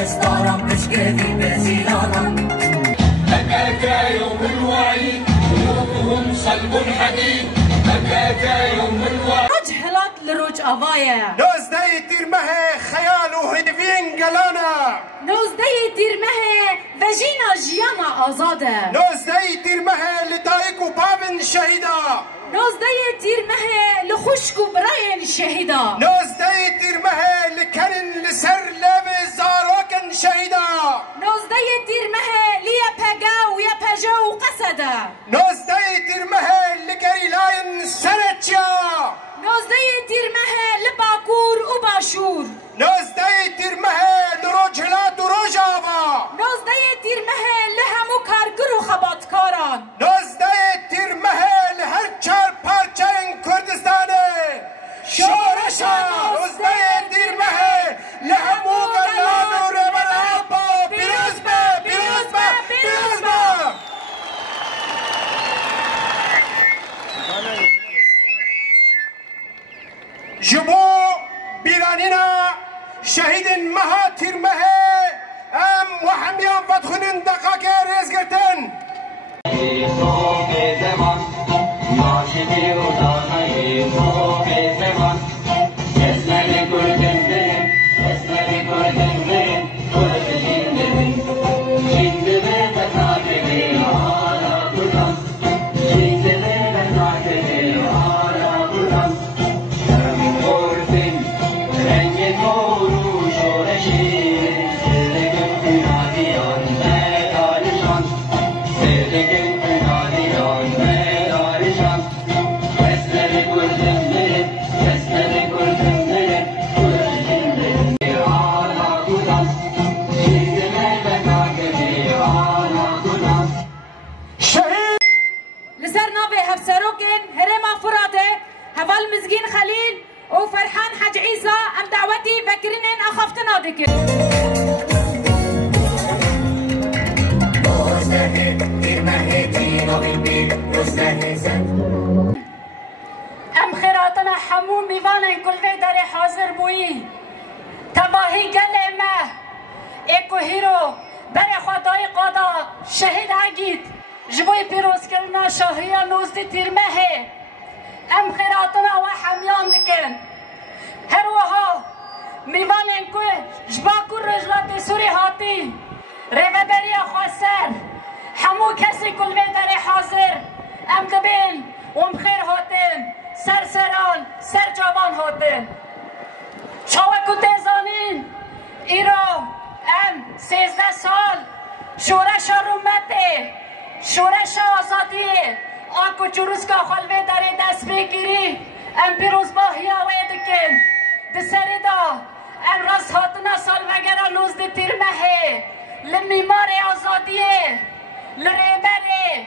استعرب بشكافي بزيلانا قد أتى يوم الوعيد قلوبهم صلب الحديد قد أتى يوم الوعيد رج هلات لروج أفايا نوز داي تيرمه خيال وهيفين قلانا نوز داي تيرمه فاجينا جيانا آزاده نوز داي تيرمه لدايك وبابن شهيدا نوز داي تيرمه لخشك وبراين شهيدا نوز داي تيرمه لكرن لسر لابس زاروكن شهيدا نوز داي تيرمه ليا بقا ويا بجا وقسدا نوز داي تيرمه لقريلاين سنتيا نوز داي تيرمه لباكور وباشور نوز داي تيرمه لروجهلات وروجافا نوز داي تيرمه لهمو كارگر وخباتكاران نوز داي تيرمه لهرچار پارچين كردستاني شورشا نوز داي تيرمه لهمو قلان وربلابا بيروزبا بيروزبا بيروزبا جبو بيرانينا شهيد مها تيرمه ام وحميان فتخنين دقاقه رزقتن مزگین خلیل و فرحان حج عیسى ام دعوتي فكرنن اخفتنا ذكر ام خيراتنا حموم میوانن كل في داري حاضر بوي تباهي قلمه ايكو هيرو بري خدای قادا شهید عگید جبوی پیروز کرنا شاهیا نوزدی تیرمه ام خيراتنا وحميان دكن هروها ميوانن كو جباكو رجلات سوري هاتي ريبابريا خسر حمو كسي كل بيدري حاضر ام دبين ومخير هاتن سرسران سر جوان هاتن شاوكو تيزانين ايرو ام 13 سال شورش رومته شورش آزادیه آنکو چروسکا خلوه داره دست بگیری ام پیروز باهی آوه دکن دسری دا ام راست هاتنا سال وگرا نوزده تیرمه لمیمار آزادیه لریبره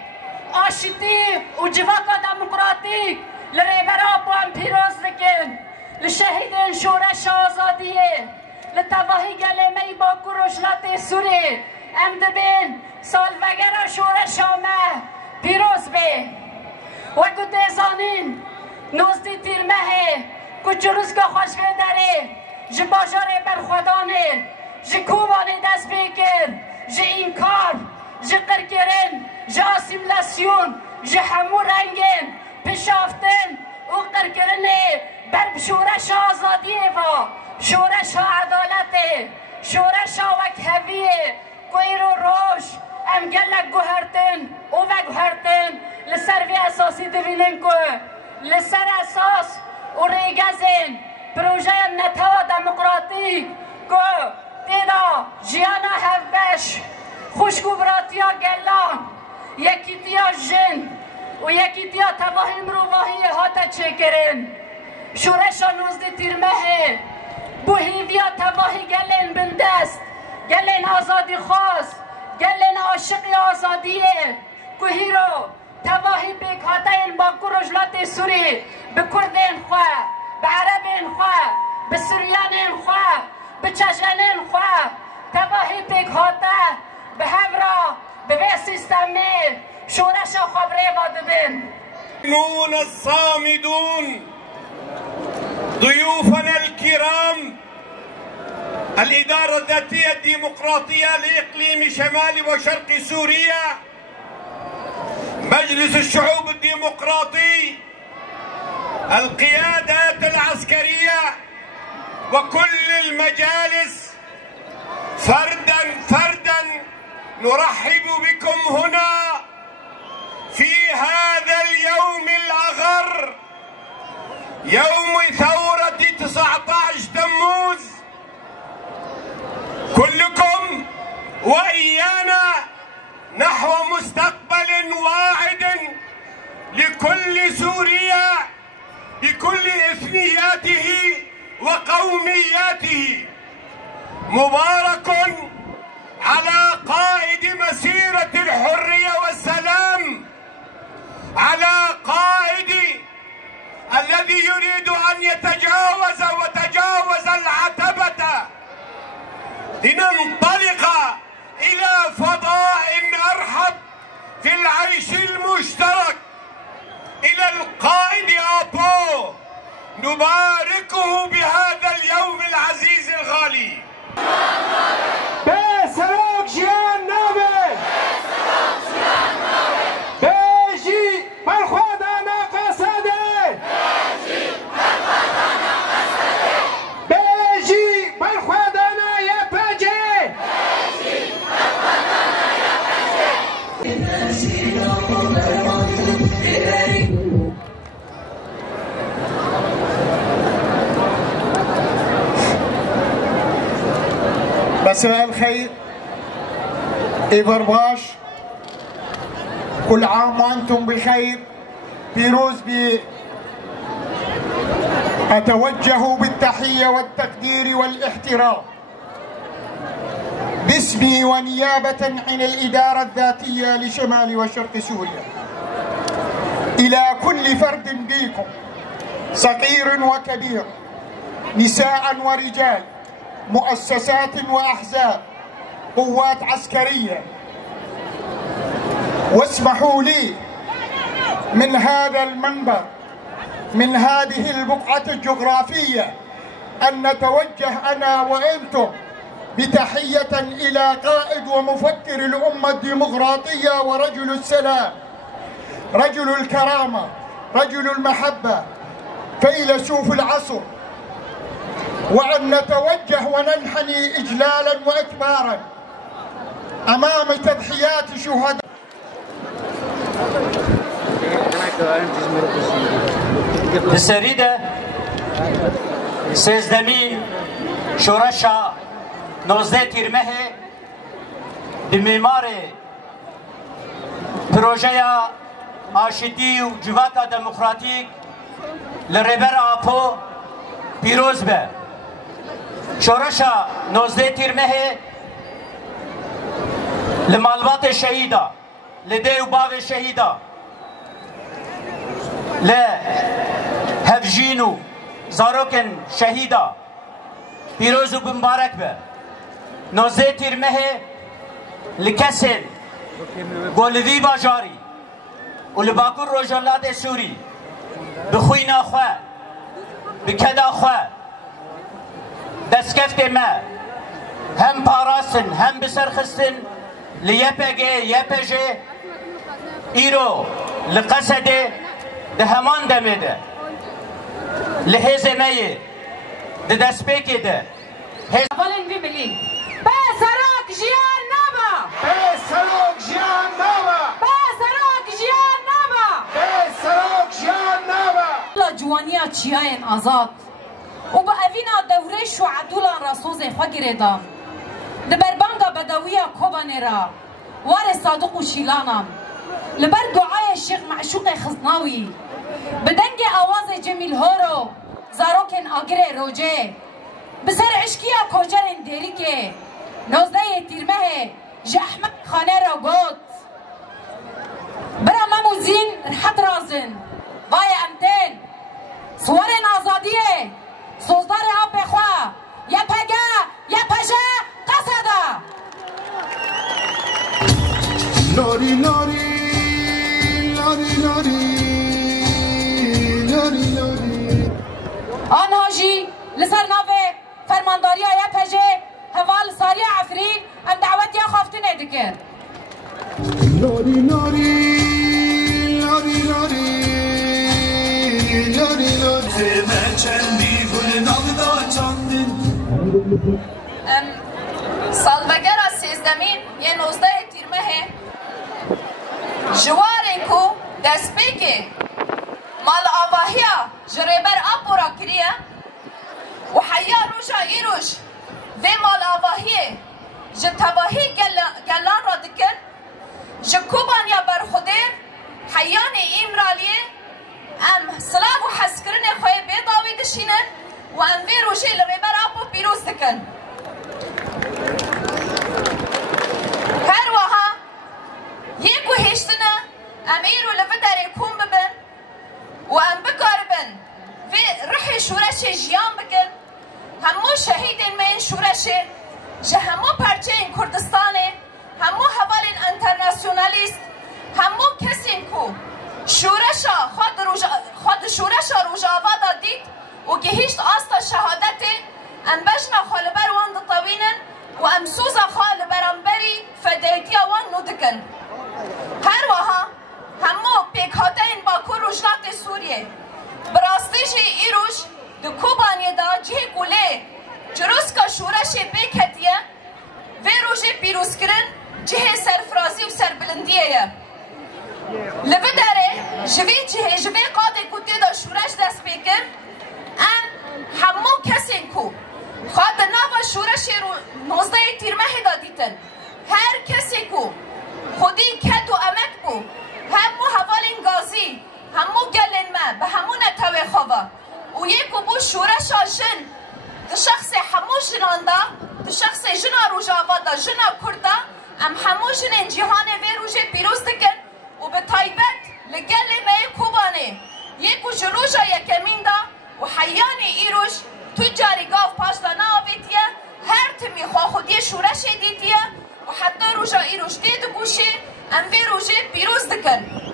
آشتی و جواکا دموکراتیک لریبره با ام پیروز دکن لشهید شورش آزادیه لتباهی گلمه با کروشلات سوری ام دبین سال وگرا شورش آمه پیروز به و کده زانین نوزدی تیرمه کچروز که خوشوه داره جه باجاره برخودانه جه کوبانه دست بکر جه اینکار جه قرکرن جه آسیملاسیون جه همو رنگن پشافتن و قرکرنه بر شورش آزادیه و شورش عدالته شورش وکهویه کویرو روش ام گلک گوهرتن و وگوهرتن لسر وی اساسی دوینن که لسر اساس و ریگزن پروژه نتوا دموکراتیک که دیدا جیانا هفبش خوشکو براتیا گلان یکی تیا جن و یکی تیا تباهی مروواهی هاتا چکرن شورشا نوزده تیرمه بوهیویا تباهی گلن بندست گلن آزادی خواست گلن عاشقی آزادیه که هیرو تباهی بکاته این با کرجلات سوری به کردین خواه به عربین خواه به سریانین خواه به چجنین خواه تباهی بکاته به همراه به به سیستمی شورش خبره بادبین نون الصامدون ضيوفنا الكرام الإدارة الذاتية الديمقراطية لإقليم شمال وشرق سوريا، مجلس الشعوب الديمقراطي، القيادات العسكرية وكل المجالس فردا فردا نرحب بكم هنا في هذا اليوم الأغر، يوم ثورة 19 تموز. كلكم وإيانا نحو مستقبل واعد لكل سوريا بكل إثنياته وقومياته. مبارك على قائد مسيرة الحرية والسلام، على قائد الذي يريد أن يتجاوز وتجاوز العتبة لننطلق إلى فضاء أرحب في العيش المشترك. إلى القائد أبو نباركه بهذا اليوم العزيز الغالي. بسروك جيان نابل بيجي بالخوادانا قصدي بيجي بالخوادانا يا بيجي مساء الخير، إيفرباش، كل عام وأنتم بخير. بيروز أتوجه بالتحية والتقدير والاحترام باسمي ونيابة عن الإدارة الذاتية لشمال وشرق سوريا إلى كل فرد بكم، صغير وكبير، نساء ورجال، مؤسسات وأحزاب، قوات عسكرية. واسمحوا لي من هذا المنبر، من هذه البقعة الجغرافية، أن نتوجه أنا وأنتم بتحية إلى قائد ومفكر الأمة الديمقراطية ورجل السلام، رجل الكرامة، رجل المحبة، فيلسوف العصر، وأن نتوجه وننحني إجلالا وإكبارا أمام تضحيات شهداء. بسريدة سيزدمي شورشا 19 تيرمه بمعمار بروژه آشتی و جواتا دموکراتیک لربر آپو پیروز به. شورشا 19 تیرمه لمالبات شهیدا، لدیو باغ شهیدا، لهفجینو زاروکن شهیدا پیروز و بمبارک به. 19 تیرمه لکسل گولوی باجاری و لباکور روژالات سوری بخوینا خواه بکدا خواه دستکفت ما هم پاراستن هم بسرخستن لیپگه یپجه ایرو لقصده ده همان دمده لحزمه ده دستپیکه ده اولین وی ملی بسرک جیان نبا، بسروك جيان نابا بسرک جیان نبا. بسروك جيان نابا لا جوانیا چیاین آزاد و با اوینا دوره شعدولا راسوز خواگیردان دبربانگا بدویا کوبانیرا وار صادق و شیلانم لبر دعای شیخ معشوق خزناوی بدنگ آواز جمیل هورو زاروکن آگره روجه بسر عشقیا کوچرین دیری که 19 تیرمه جه احمد خانه را گوت برا مموزین رحت رازن وای امتن سوارن آزادیه سوزدار آب بخوا یا پگه یا پجه قصده لاری لاری لاری لاری لاری لاری آنها جی لسر ناوه فرمانداری یا پجه بکر لاری لاری لاری لاری لاری لاری من چندی گل نامدا چندین سالوگر سیزدمین یه 19 تیر ماه جوارن کو دست پیکه مال آواهیا جریبر آپورا کریه و حیا روشا ایروش و مال آواهیه جتواهی گلان را دکن جکوبان یا برخودر حیان ایمرالیه ام سلاح و حسکرن خواه بیداوی دشینن و ام وی روشی لریبر آپو پیروز دکن هر وها یکو هشتنه ام ایرو لفدر کون ببن و ام بکاربن و روح شورش جیان بکن همو شهیدین من شورش جه همو پرچه این کردستانه همو حوالین انترناسیونالیست همو کسین کو شورشا خود شورشا روژاوا دادید و گهیشت آستا شهادت ام بجنا خالبر وان دطوینن و ام سوزا خالبرانبری فدیدیا وان ندکن هر وها همو پیکاتین باکو روژلات سوریه براستیش ایروش دو کوبانی دا جه گوله جروسکا شورش بیکتیه و روژه پیروز کرن جه سرفرازی و سربلندیه لبه داره جوی قاده گوته دا شورش دست بیکن ام همو کسین کو خواد ناوا شورش 19 تیر ماه دادیتن هر کسی کو خودی کت و امک کو همو حوالین گازی همو گلن ما به همو نتوه خواه و یکو بو شورش جن ده شخص همو جنانده ده شخص جنا روژاوا دا جنا کرده ام همو جن جهانه و روژه پیروز دکن و به تایبت لگل مای کوبانه یکو جروژا یکمین دا و حیان ایروش تجاری گاف پاشدانا آویتیه هر تمی خواه خودی شورش دیدیه و حتی روژا ایروش دید گوشه ام وی روژه پیروز دکن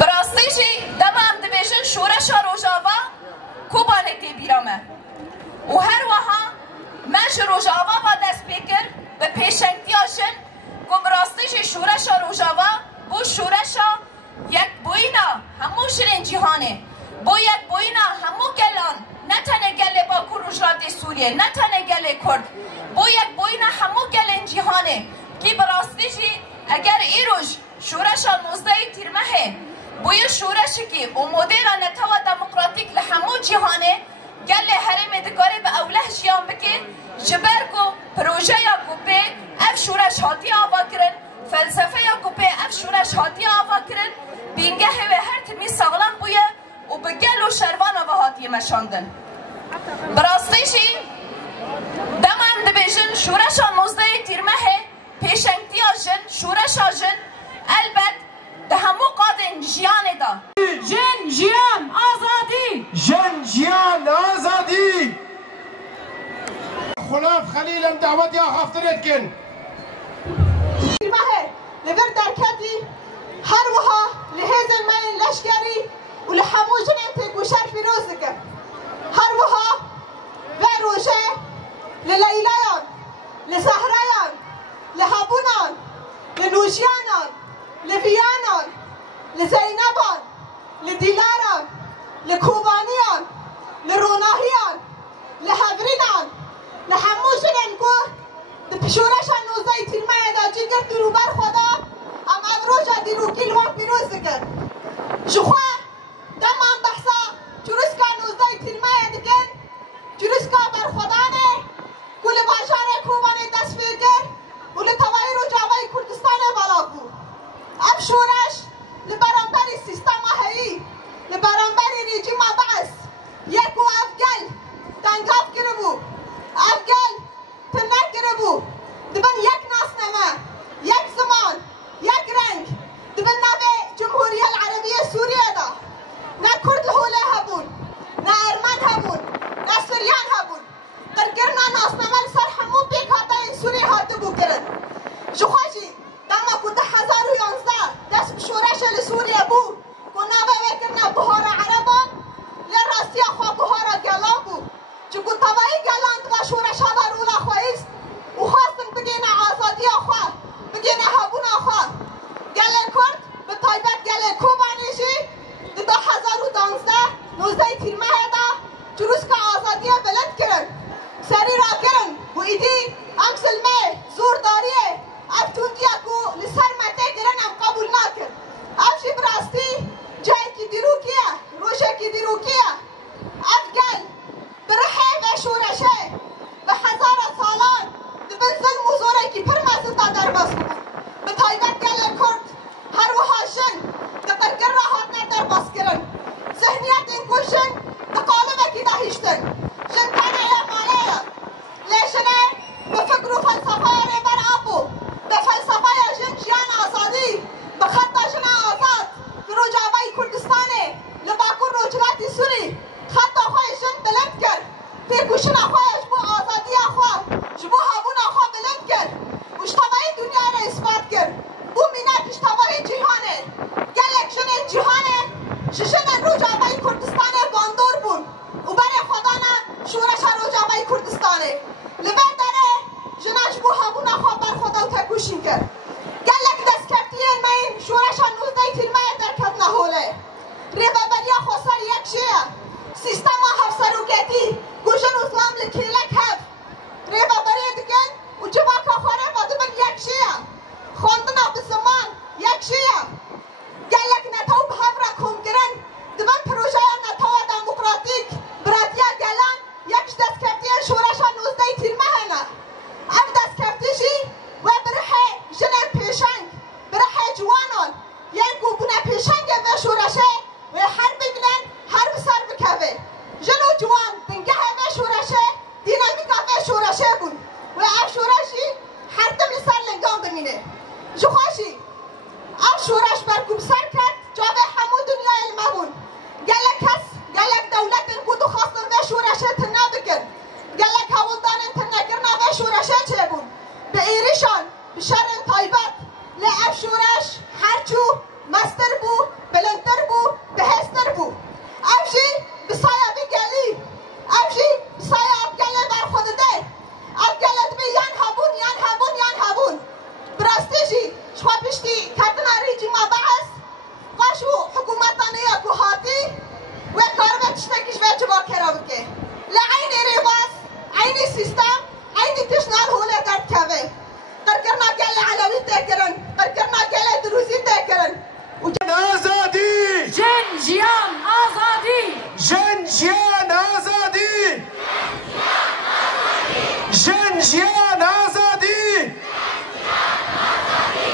براستیشی دمام دبیشن شورش روژاوا کوبانه تی بیرامه و هر وها منش روژاوا با دست بکر به پیشنگتیاشن که براستیش شورش روژاوا بو شورش یک بوینا همو شرین جهانه بو یک بوینا همو گلان نه تنه گل باکو روژلات سوریه نه تنه گل کرد بو یک بوینا همو گلن جهانه که براستیشی اگر ایروش شورش 19 تیر ماه بوی شورشی که و مدل نتوا دموکراتیک لحمو جهانه گل حرم دکاره به اوله جیان بکن جبرگو پروژه یا گوپه اف شورش هاتی آوا کرن فلسفه یا گوپه اف شورش هاتی آوا کرن بینگه و هر تمی ساغلان بویه و به گل و شروان و هاتی مشاندن براستیشی دمان دبیجن شورش 19 تیر ماه پیشنگتی آجن شورش آجن البت ده همو قادن جیان دا جن جیان آزادی جن جیان آزادی خلاف خلیلم دعوت یا خفترت کن لگر درکتی هر وها لحیز المال لشکری و لحمو جنین پیگوشر فیروز دکن هر وها و روشه للیلیان لزهریان لحبونان لنوشیانان لفیانان لزینبان لدیلاران لکوبانیان لروناهیان لحبرینان لحمو جنین کو پشورشان 19 تیر ماه دا جگر درو بر خدا ام ادروجا دیرو کلوان پیروز دکن جخوا دمان بحثا جروسکا 19 تیر ماه دکن جروسکا بر خدا نه کل باشار کوبانه دست فکر و لطوای رو جاوای کردستان بالا کو اب شورش لبرانبری سیستم هایی لبرانبری رژیم بعث یکو افگل دنگاف کربو افگل تنک کربو دبن یک ناسنامه یک زمان یک رنگ دبن نبی جمهوریه العربیه سوریه دا نه کرد لحوله هبون نه ارمن هبون نه سریان هبون درگرنا ناسنامه لسر همو بیک هاتا این سوریه هاتو بو کرد جخوشی داما کو 2011 دست بشورش لسوریه بو کو نبی وکرنا بهارا عربان لراستی خواه بهارا گلان بو چکو تبایی گلان دوا شورش ها در اولا خواهیست و خواه ایدی ام سلمه زور داریه افتوندیا کو لسر مته گرنم قبول نکرد افشی براستی جایی که دیروکیه روشه که دیروکیه افگل برحه و شورشه به هزار سالان دبن ظلم و زوره که پر مزتا در باز بود به تایبت گل کرد هر و هاشن دقرگر راحت نه در باز کرن ذهنیت این گوشن دقالبه که دهیشتن جنتانه یا ماله لیشنه به فکر و فلسفه بر آبو به فلسفه جن جیان آزادی به خط جن آزاد که روجاوی کردستانه لباکور روجراتی سوری خط آخواه جن بلند کرد پیگوشن آخواهش بو آزادی آخواه جبو هابون آخواه بلند کرد مجتمعی دنیا را اثبات کرد بو مینت مجتمعی جهانه گلک جن جهانه ششن روجاوی کردستانه باندور بون و برای خدا نه شورش روجاوی کردستانه لبر داره جناش بو هابون آخواه بر خدا و تکوشین کرد گلک دست کفتیه این شورش 19 تیرمه در کد نهوله ریبه بریا خوصر یک شیه سیستم هفت سروکتی گوشن اسلام لکیلک هفت ریبه بریا دکن و جواک آخواره ماده من یک شیه خوندنا بسمان یک شیه گلک نتاو به هم را کم کرن دبن پروژه نتاو دموکراتیک براتیا گلان یکش دست کفتیه شورش 19 تیرمه هنه اف دست کفتیشی و برحه جنه پیشنگ برحه جوانان یک گوبونه پیشنگ و شورشه و هر ببینن هر بسر بکوه جن و جوان بنگه و شورشه دینامیکا و شورشه بون و اف شورشی هر دم سر لنگام بمینه جو خوشی اف شورش برکوب سر کرد جاوه همو دنیا علمه بون گلک کس گلک دولت الگود و خواستن و شورشه تنه بکن گلک حولدان تنه کرنا و شورشه چه بون به ایریشان به شرن تایبت لعب شورش هرچو مستر بو بلندر بو بهستر بو افشی بسایه بگلی افشی بسایه افگله بر خود ده افگلت بی یان هبون یان هبون یان هبون براستیشی شخوا پشتی کتنا ریجی ما بحث قاشو حکومتانه یا کوهاتی و کارمه تشتکیش و جبا کرا بکه لعین ریواز عین سیستم عین تشنال هوله درد کوه قرقرنا گل علوی تکرن قرقرنا گل دروزی تکرن آزادی جن جیان آزادی جن جیان